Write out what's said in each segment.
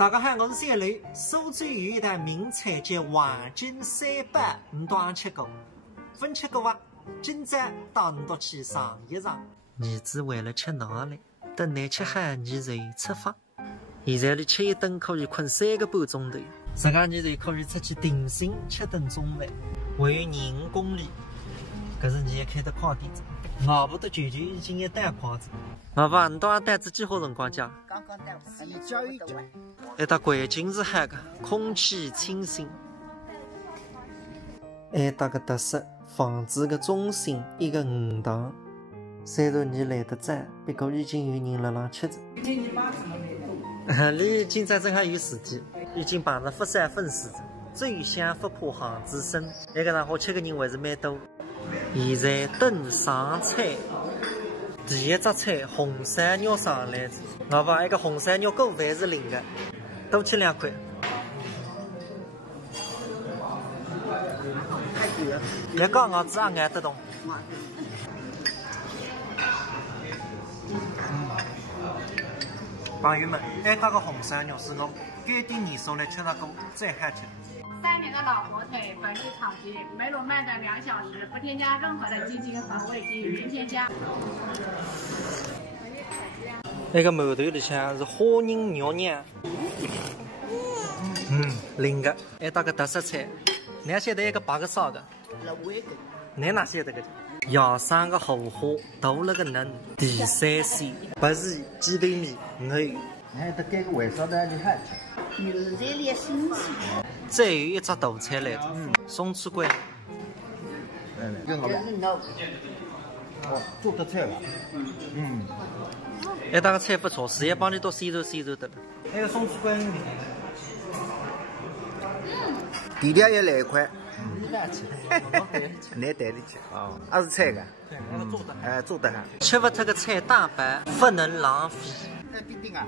大家好，我是小雷。苏州有一道名菜叫黄金三宝，你多吃过？分吃过伐？今朝到你多去尝一尝。儿子为了吃哪嘞？等你吃好，你就出发。现在你吃一顿可以困3个半钟头，自家你就可以出去定心吃顿中饭。位于宁公里，搿是你也开得快点子。熬不得久久已经一袋筷子。老爸，你到带子几号辰光讲？刚刚带19点。一搭环境是好的，空气清新。一搭个特色，房子的中心一个鱼塘。虽然你来得早，不过已经有人辣浪吃着。你今朝正好有时间，已经碰着佛山粉丝着，最香不怕巷子深。一个人好吃的人还是蛮多。现在等上菜，第一只菜红烧肉上来着。老爸，一个红烧肉够饭是零的，多吃2块。太贵了。别搞我子也挨得动。朋友们，这个红烧肉是我干点年餸来吃那个最好吃。3年的老火腿，本地草鸡，梅卤慢炖2小时，不添加任何的鸡精和味精，零添加。那个馒头里向是花仁肉娘，零个。还搭个特色菜，你还晓得一个白个烧的？你哪晓得个？鸭生个荷花，剁了个嫩，地三鲜，不是鸡腿米，鱼。还得改个为啥呢？你还吃？牛在里新鲜。再有一只大菜来着，松鼠龟。这是肉。哦，做的菜了。那搭个菜不错，事业帮你多洗肉的了。那个松鼠龟。底料也来一块。你带去，你带里去啊？还是菜个？对，那个做的。哎，做得好。吃不脱个菜大白，不能浪费。哎，必定啊！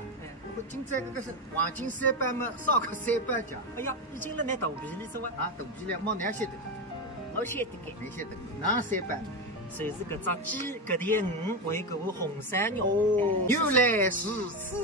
我今朝这个是黄金3宝嘛，烧烤3宝酱。哎呀，已经辣拿肚皮里走啊！啊，肚皮里猫娘晓得，我晓得个，你晓得，哪3宝？就是搿只鸡，搿点鱼，还有搿碗红烧肉。哦，原来是此。